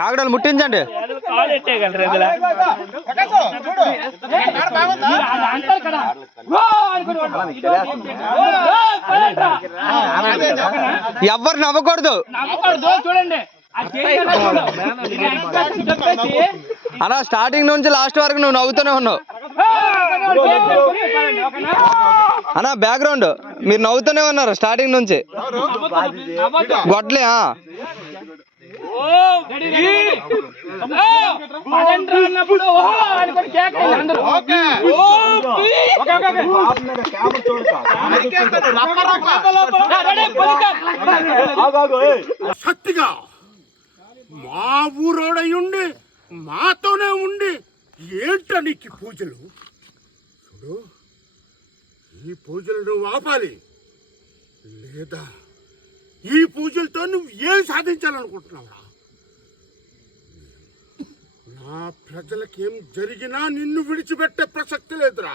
కాగడాలు ముట్టించండి. ఎవ్వరు నవ్వకూడదు చూడండి అలా స్టార్టింగ్ నుంచి లాస్ట్ వరకు నువ్వు నవ్వుతూనే ఉన్నావు అన్నా. బ్యాక్గ్రౌండ్ మీరు నవ్వుతూనే ఉన్నారు స్టార్టింగ్ నుంచి. గొడ్లే సత్తిగా మా ఊరోడయుండి మాతోనే ఉండి ఏంట నీకు పూజలు? చూడు, ఈ పూజలు నువ్వు ఆపాలి, లేదా ఈ పూజలతో నువ్వు ఏం సాధించాలనుకుంటున్నావురా? నా ప్రజలకేం జరిగినా నిన్ను విడిచిపెట్టే ప్రసక్తి లేదురా.